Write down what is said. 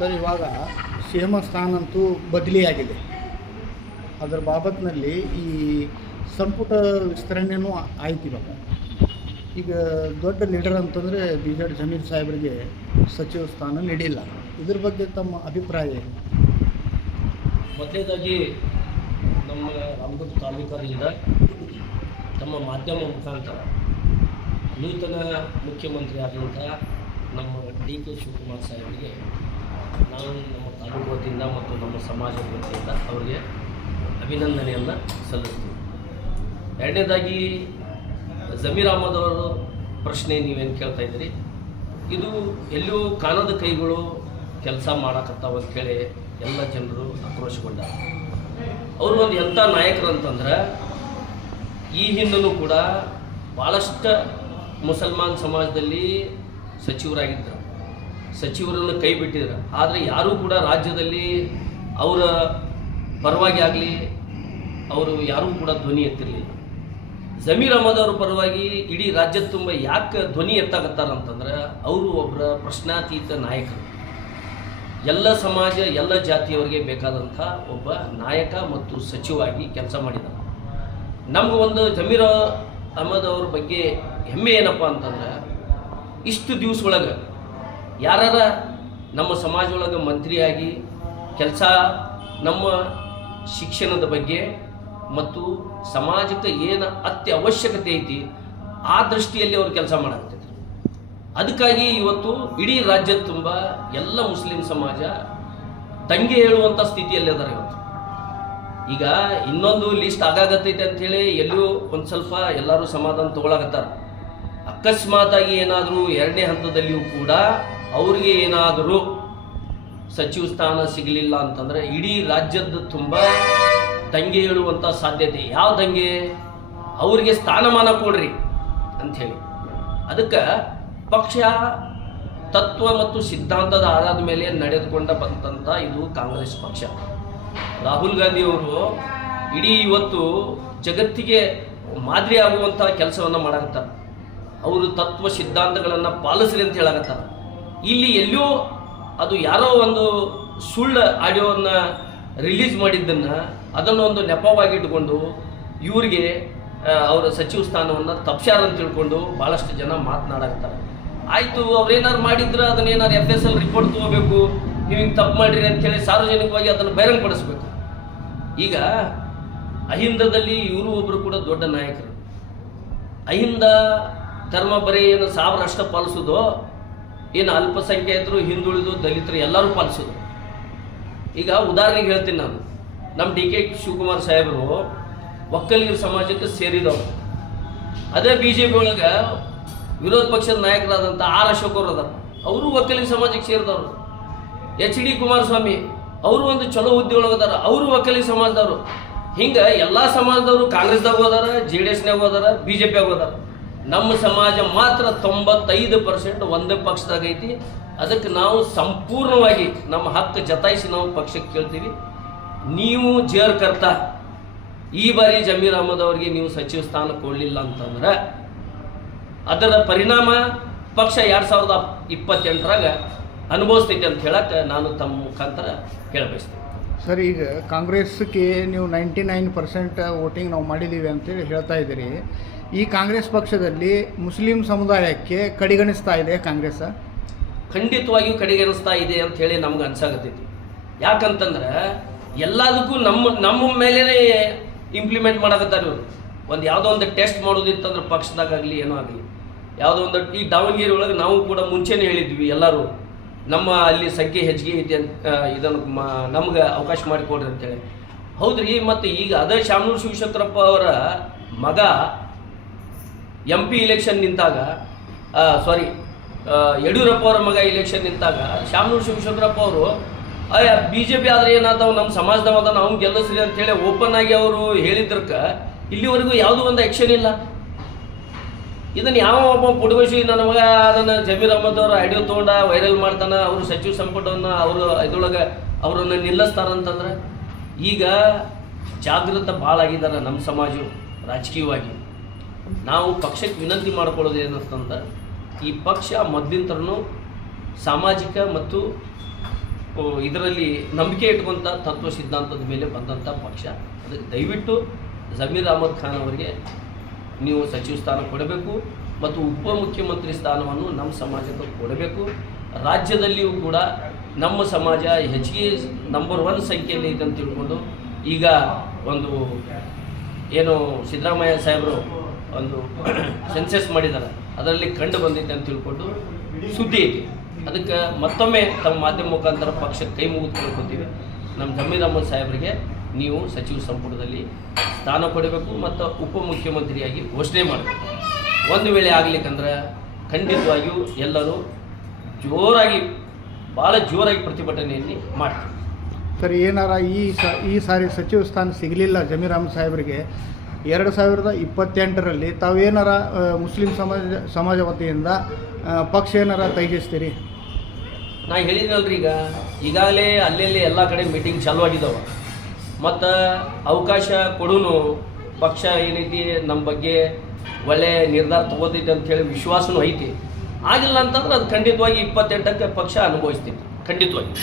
Sir, ಇವಾಗ CM ಸ್ಥಾನ ಅಂತೂ ಬದಲಿಯಾಗಿದೆ. ಅದರ ಬಾಬತ್ನಲ್ಲಿ ಈ ಸಂಪುಟ ವಿಸ್ತರಣೆಯೂ ಆಯ್ತು. ಈಗ ದೊಡ್ಡ ಲೀಡರ್ ಅಂತಂದರೆ ಬಿ.ಜೆಡ್ ಜಮೀರ್ ಸಾಹೇಬರಿಗೆ ಸಚಿವ ಸ್ಥಾನ ನೀಡಿಲ್ಲ. ಇದ್ರ ಬಗ್ಗೆ ತಮ್ಮ ಅಭಿಪ್ರಾಯ ಏನು? ಮೊದಲನೇದಾಗಿ ನಮ್ಮ ರಾಮದುರ್ಗ ತಾಲೂಕಿನಿಂದ ತಮ್ಮ ಮಾಧ್ಯಮ ಮುಖಾಂತರ ನೂತನ ಮುಖ್ಯಮಂತ್ರಿ ಆದಂಥ ನಮ್ಮ ಡಿ.ಕೆ. ಶಿವಕುಮಾರ್ ಸಾಹೇಬರಿಗೆ ನಾವು ನಮ್ಮ ತಾಲೂಕು ವತಿಯಿಂದ ಮತ್ತು ನಮ್ಮ ಸಮಾಜದ ವತಿಯಿಂದ ಅವರಿಗೆ ಅಭಿನಂದನೆಯನ್ನು ಸಲ್ಲಿಸ್ತೀವಿ. ಎರಡನೇದಾಗಿ ಜಮೀರ್ ಅಹಮದ್ ಅವರ ಪ್ರಶ್ನೆ ನೀವೇನು ಕೇಳ್ತಾ ಇದ್ದೀರಿ, ಇದು ಎಲ್ಲೂ ಕಾಣದ ಕೈಗಳು ಕೆಲಸ ಮಾಡಕತ್ತಾವ ಅಂತೇಳಿ ಎಲ್ಲ ಜನರು ಆಕ್ರೋಶಗೊಂಡಾರ. ಅವರು ಒಂದು ಎಂಥ ನಾಯಕರು ಅಂತಂದ್ರೆ ಈ ಹಿಂದೂ ಕೂಡ ಭಾಳಷ್ಟು ಮುಸಲ್ಮಾನ್ ಸಮಾಜದಲ್ಲಿ ಸಚಿವರಾಗಿದ್ದರು, ಸಚಿವರನ್ನು ಕೈ ಬಿಟ್ಟಿದ್ರು. ಆದರೆ ಯಾರೂ ಕೂಡ ರಾಜ್ಯದಲ್ಲಿ ಅವರ ಪರವಾಗಿ ಆಗಲಿ ಅವರು ಯಾರೂ ಕೂಡ ಧ್ವನಿ ಎತ್ತಿರಲಿಲ್ಲ. ಜಮೀರ್ ಅಹಮದ್ ಅವ್ರ ಪರವಾಗಿ ಇಡೀ ರಾಜ್ಯದ ತುಂಬ ಯಾಕೆ ಧ್ವನಿ ಎತ್ತಾಗತ್ತಾರಂತಂದ್ರೆ ಅವರು ಒಬ್ಬರ ಪ್ರಶ್ನಾತೀತ ನಾಯಕರು. ಎಲ್ಲ ಸಮಾಜ ಎಲ್ಲ ಜಾತಿಯವರಿಗೆ ಬೇಕಾದಂಥ ಒಬ್ಬ ನಾಯಕ ಮತ್ತು ಸಚಿವವಾಗಿ ಕೆಲಸ ಮಾಡಿದ್ದಾರೆ. ನಮ್ಗೆ ಒಂದು ಜಮೀರ್ ಅಹಮದ್ ಅವ್ರ ಬಗ್ಗೆ ಹೆಮ್ಮೆ ಏನಪ್ಪ ಅಂತಂದ್ರೆ ಇಷ್ಟು ದಿವಸ ಒಳಗೆ ಯಾರ ನಮ್ಮ ಸಮಾಜ ಒಳಗೆ ಮಂತ್ರಿಯಾಗಿ ಕೆಲಸ, ನಮ್ಮ ಶಿಕ್ಷಣದ ಬಗ್ಗೆ ಮತ್ತು ಸಮಾಜಕ್ಕೆ ಏನು ಅತ್ಯವಶ್ಯಕತೆ ಐತಿ ಆ ದೃಷ್ಟಿಯಲ್ಲಿ ಅವರು ಕೆಲಸ ಮಾಡಾಕತ್ತಿದ್ರು. ಅದಕ್ಕಾಗಿ ಇವತ್ತು ಇಡೀ ರಾಜ್ಯದ ತುಂಬ ಎಲ್ಲ ಮುಸ್ಲಿಂ ಸಮಾಜ ದಂಗೆ ಹೇಳುವಂಥ ಸ್ಥಿತಿಯಲ್ಲಿ ಅದಾರೆ ಇವತ್ತು. ಈಗ ಇನ್ನೊಂದು ಲಿಸ್ಟ್ ಆಗಾಗತ್ತೈತೆ ಅಂಥೇಳಿ ಎಲ್ಲೂ ಒಂದು ಸ್ವಲ್ಪ ಎಲ್ಲರೂ ಸಮಾಧಾನ ತಗೊಳಕತ್ತಾರ. ಅಕಸ್ಮಾತಾಗಿ ಏನಾದರೂ ಎರಡನೇ ಹಂತದಲ್ಲಿಯೂ ಕೂಡ ಅವ್ರಿಗೆ ಏನಾದರೂ ಸಚಿವ ಸ್ಥಾನ ಸಿಗಲಿಲ್ಲ ಅಂತಂದರೆ ಇಡೀ ರಾಜ್ಯದ ತುಂಬ ದಂಗೆ ಹೇಳುವಂಥ ಸಾಧ್ಯತೆ. ಯಾವ ದಂಗೆ? ಅವರಿಗೆ ಸ್ಥಾನಮಾನ ಕೊಡ್ರಿ ಅಂಥೇಳಿ. ಅದಕ್ಕೆ ಪಕ್ಷ ತತ್ವ ಮತ್ತು ಸಿದ್ಧಾಂತದ ಆಧಾರದ ಮೇಲೆ ನಡೆದುಕೊಂಡ ಬಂದಂಥ ಇದು ಕಾಂಗ್ರೆಸ್ ಪಕ್ಷ. ರಾಹುಲ್ ಗಾಂಧಿಯವರು ಇಡೀ ಇವತ್ತು ಜಗತ್ತಿಗೆ ಮಾದರಿ ಆಗುವಂಥ ಕೆಲಸವನ್ನು ಮಾಡಾಕತ್ತಾರೆ. ಅವರು ತತ್ವ ಸಿದ್ಧಾಂತಗಳನ್ನು ಪಾಲಿಸ್ರಿ ಅಂತ ಹೇಳಾಕತ್ತಾರೆ. ಇಲ್ಲಿ ಎಲ್ಲೋ ಅದು ಯಾರೋ ಒಂದು ಸುಳ್ಳು ಆಡಿಯೋವನ್ನು ರಿಲೀಸ್ ಮಾಡಿದ್ದನ್ನು ಅದನ್ನು ಒಂದು ನೆಪವಾಗಿ ಇಟ್ಕೊಂಡು ಇವರಿಗೆ ಅವರ ಸಚಿವ ಸ್ಥಾನವನ್ನು ತಪ್ಸ್ಯಾರ ಅಂತ ತಿಳ್ಕೊಂಡು ಭಾಳಷ್ಟು ಜನ ಮಾತನಾಡಾಕತ್ತಾರೆ. ಆಯಿತು, ಅವ್ರೇನಾರು ಮಾಡಿದ್ರೆ ಅದನ್ನೇನಾರು FSL ರಿಪೋರ್ಟ್ ತೊಗೋಬೇಕು, ನೀವು ಹಿಂಗೆ ತಪ್ಪು ಮಾಡಿರಿ ಅಂಥೇಳಿ ಸಾರ್ವಜನಿಕವಾಗಿ ಅದನ್ನು ಬಹಿರಂಗಪಡಿಸ್ಬೇಕು. ಈಗ ಅಹಿಂದದಲ್ಲಿ ಇವರು ಒಬ್ಬರು ಕೂಡ ದೊಡ್ಡ ನಾಯಕರು. ಅಹಿಂದ ಧರ್ಮ ಬರೀ ಏನು 1000 ಅಷ್ಟ ಪಾಲಿಸೋದು, ಏನು ಅಲ್ಪಸಂಖ್ಯಾತರು, ಹಿಂದುಳಿದು, ದಲಿತರು ಎಲ್ಲರೂ ಪಾಲಿಸೋದು. ಈಗ ಉದಾಹರಣೆಗೆ ಹೇಳ್ತೀನಿ ನಾನು, ನಮ್ಮ ಡಿ.ಕೆ. ಶಿವಕುಮಾರ್ ಸಾಹೇಬರು ಒಕ್ಕಲಿಗರ ಸಮಾಜಕ್ಕೆ ಸೇರಿದವರು. ಅದೇ BJP ಒಳಗೆ ವಿರೋಧ ಪಕ್ಷದ ನಾಯಕರಾದಂಥ ಅಶೋಕ್ ಅವರು ಅದಾರ, ಅವರು ಒಕ್ಕಲಿಗ ಸಮಾಜಕ್ಕೆ ಸೇರಿದವರು. HD ಕುಮಾರಸ್ವಾಮಿ ಅವರು ಒಂದು ಚಲೋ ಹುದ್ದೆ ಒಳಗದಾರ, ಅವರು ಒಕ್ಕಲಿಗ ಸಮಾಜದವರು. ಹಿಂಗೆ ಎಲ್ಲ ಸಮಾಜದವರು ಕಾಂಗ್ರೆಸ್ದಾಗ ಹೋದಾರ, JDSನಾಗ ಹೋದಾರ, BJPಯಾಗ ಹೋದಾರ. ನಮ್ಮ ಸಮಾಜ ಮಾತ್ರ 95% ಒಂದೇ ಪಕ್ಷದಾಗ ಐತಿ. ಅದಕ್ಕೆ ನಾವು ಸಂಪೂರ್ಣವಾಗಿ ನಮ್ಮ ಹಕ್ಕು ಜತಾಯಿಸಿ ನಾವು ಪಕ್ಷಕ್ಕೆ ಕೇಳ್ತೀವಿ. ನೀವು ಜೇರ್ಕರ್ತ ಈ ಬಾರಿ ಜಮೀರ್ ಅಹಮದ್ ಅವರಿಗೆ ನೀವು ಸಚಿವ ಸ್ಥಾನ ಕೊಡಲಿಲ್ಲ ಅಂತಂದ್ರೆ ಅದರ ಪರಿಣಾಮ ಪಕ್ಷ 2028ರಾಗ ಅನುಭವಿಸ್ತೈತೆ ಅಂತ ಹೇಳಕ್ಕೆ ನಾನು ತಮ್ಮ ಮುಖಾಂತರ ಹೇಳಬಯಸ್ತೀನಿ. ಸರ್, ಈಗ ಕಾಂಗ್ರೆಸ್ಗೆ ನೀವು 99% ವೋಟಿಂಗ್ ನಾವು ಮಾಡಿದ್ದೀವಿ ಅಂತೇಳಿ ಹೇಳ್ತಾ ಇದ್ದೀರಿ. ಈ ಕಾಂಗ್ರೆಸ್ ಪಕ್ಷದಲ್ಲಿ ಮುಸ್ಲಿಂ ಸಮುದಾಯಕ್ಕೆ ಕಡೆಗಣಿಸ್ತಾ ಇದೆ ಕಾಂಗ್ರೆಸ್? ಖಂಡಿತವಾಗಿಯೂ ಕಡೆಗಣಿಸ್ತಾ ಇದೆ ಅಂತ ಹೇಳಿ ನಮ್ಗೆ ಅನ್ಸಾಗತ್ತೈತಿ. ಯಾಕಂತಂದ್ರೆ ಎಲ್ಲದಕ್ಕೂ ನಮ್ಮ ಮೇಲೆ ಇಂಪ್ಲಿಮೆಂಟ್ ಮಾಡಕತ್ತಾರೆ ಇವರು. ಒಂದು ಯಾವುದೋ ಒಂದು ಟೆಸ್ಟ್ ಮಾಡೋದಿತ್ತಂದ್ರೆ ಪಕ್ಷದಾಗಲಿ ಏನೋ ಆಗಲಿ, ಯಾವುದೋ ಒಂದು ಈ ದಾವಣಗೆರೆ ಒಳಗೆ ನಾವು ಕೂಡ ಮುಂಚೆನೇ ಹೇಳಿದ್ವಿ ಎಲ್ಲರೂ, ನಮ್ಮ ಅಲ್ಲಿ ಸಂಖ್ಯೆ ಹೆಚ್ಚಿಗೆ ಐತಿ ಅಂತ, ಇದನ್ನು ನಮ್ಗೆ ಅವಕಾಶ ಮಾಡಿಕೊಡ್ರಿ ಅಂತೇಳಿ. ಹೌದ್ರಿ. ಮತ್ತು ಈಗ ಅದೇ ಶಾಮನೂರು ಶಿವಶಂಕರಪ್ಪ ಅವರ ಮಗ MP ಇಲೆಕ್ಷನ್ ನಿಂತಾಗ, ಯಡಿಯೂರಪ್ಪ ಅವರ ಮಗ ಇಲೆಕ್ಷನ್ ನಿಂತಾಗ ಶಾಮನೂರು ಶಿವಶಂಕರಪ್ಪ ಅವರು BJP ಆದರೆ ಏನಾದವು ನಮ್ಮ ಸಮಾಜದವಾದ ನಾವು ಗೆಲ್ಲಿಸ್ರಿ ಅಂತೇಳಿ ಓಪನ್ ಆಗಿ ಅವರು ಹೇಳಿದ್ರಕ್ಕೆ ಇಲ್ಲಿವರೆಗೂ ಯಾವುದೂ ಒಂದು ಆ್ಯಕ್ಷನ್ ಇಲ್ಲ. ಇದನ್ನು ಯಾವ ಒಬ್ಬ ಪುಡುಗೋಶಿ ನನ್ನ ಮಗ ಅದನ್ನು ಜಮೀರ್ ಅಹಮದ್ ಅವರು ಆಡಿಯೋ ತೊಗೊಂಡ ವೈರಲ್ ಮಾಡ್ತಾನೆ, ಅವರು ಸಚಿವ ಸಂಪುಟವನ್ನು ಅವರು ಇದ್ರೊಳಗೆ ಅವರನ್ನು ನಿಲ್ಲಿಸ್ತಾರಂತಂದ್ರೆ ಈಗ ಜಾಗೃತ ಭಾಳ ಆಗಿದ್ದಾರೆ ನಮ್ಮ ಸಮಾಜ ರಾಜಕೀಯವಾಗಿ. ನಾವು ಪಕ್ಷಕ್ಕೆ ವಿನಂತಿ ಮಾಡ್ಕೊಳ್ಳೋದು ಏನಂತಂದ್ರೆ ಈ ಪಕ್ಷ ಮೊದಲಿಂದನೂ ಸಾಮಾಜಿಕ ಮತ್ತು ಇದರಲ್ಲಿ ನಂಬಿಕೆ ಇಟ್ಕೊಂಥ ತತ್ವ ಸಿದ್ಧಾಂತದ ಮೇಲೆ ಬಂದಂಥ ಪಕ್ಷ. ಅದಕ್ಕೆ ದಯವಿಟ್ಟು ಜಮೀರ್ ಅಹಮದ್ ಖಾನ್ ಅವರಿಗೆ ನೀವು ಸಚಿವ ಸ್ಥಾನ ಕೊಡಬೇಕು ಮತ್ತು ಉಪಮುಖ್ಯಮಂತ್ರಿ ಸ್ಥಾನವನ್ನು ನಮ್ಮ ಸಮಾಜಕ್ಕೆ ಕೊಡಬೇಕು. ರಾಜ್ಯದಲ್ಲಿಯೂ ಕೂಡ ನಮ್ಮ ಸಮಾಜ ಹೆಚ್ಚಿಗೆ ನಂಬರ್ 1 ಸಂಖ್ಯೆಯಲ್ಲಿ ಇದೆ ಅಂತ ತಿಳ್ಕೊಂಡು ಈಗ ಒಂದು ಏನು ಸಿದ್ದರಾಮಯ್ಯ ಸಾಹೇಬರು ಒಂದು ಸೆನ್ಸಸ್ ಮಾಡಿದ್ದಾರೆ, ಅದರಲ್ಲಿ ಕಂಡು ಬಂದಿದೆ ಅಂತ ತಿಳ್ಕೊಂಡು ಸುದ್ದಿ ಐತಿ. ಅದಕ್ಕೆ ಮತ್ತೊಮ್ಮೆ ತಮ್ಮ ಮಾಧ್ಯಮ ಮುಖಾಂತರ ಪಕ್ಷಕ್ಕೆ ಕೈ ಮುಗಿದು ಕೇಳ್ಕೊತೀವಿ. ನಮ್ಮ ಜಮೀರ್ ಅಹಮದ್ ಸಾಹೇಬರಿಗೆ ನೀವು ಸಚಿವ ಸಂಪುಟದಲ್ಲಿ ಸ್ಥಾನ ಕೊಡಬೇಕು ಮತ್ತು ಉಪಮುಖ್ಯಮಂತ್ರಿಯಾಗಿ ಘೋಷಣೆ ಮಾಡಬೇಕು. ಒಂದು ವೇಳೆ ಆಗಲಿಕ್ಕಂದ್ರೆ ಖಂಡಿತವಾಗಿಯೂ ಎಲ್ಲರೂ ಭಾಳ ಜೋರಾಗಿ ಪ್ರತಿಭಟನೆಯಲ್ಲಿ ಮಾಡ್ತೀವಿ. ಸರಿ, ಏನಾರ ಈ ಸಾರಿ ಸಚಿವ ಸ್ಥಾನ ಸಿಗಲಿಲ್ಲ ಜಮೀರ್ ಅಹಮದ್ ಸಾಹೇಬರಿಗೆ, 2028ರಲ್ಲಿ ತಾವೇನಾರ ಮುಸ್ಲಿಂ ಸಮಾಜ ವತಿಯಿಂದ ಪಕ್ಷ ಏನಾರ ತ್ಯಜಿಸ್ತೀರಿ? ನಾ ಹೇಳಿದ್ನಲ್ರಿ, ಈಗಾಗಲೇ ಅಲ್ಲೆಲ್ಲಿ ಎಲ್ಲ ಕಡೆ ಮೀಟಿಂಗ್ ಚಾಲೂ ಆಗಿದ್ದಾವೆ ಮತ್ತು ಅವಕಾಶ ಕೊಡೋನು ಪಕ್ಷ ಏನೈತಿ ನಮ್ಮ ಬಗ್ಗೆ ಒಳ್ಳೆಯ ನಿರ್ಧಾರ ತಗೋತೈತೆ ಅಂಥೇಳಿ ವಿಶ್ವಾಸನೂ ಐತಿ. ಆಗಿಲ್ಲ ಅಂತಂದ್ರೆ ಅದು ಖಂಡಿತವಾಗಿ 28ಕ್ಕೆ ಪಕ್ಷ ಅನುಭವಿಸ್ತೀವಿ ಖಂಡಿತವಾಗಿ.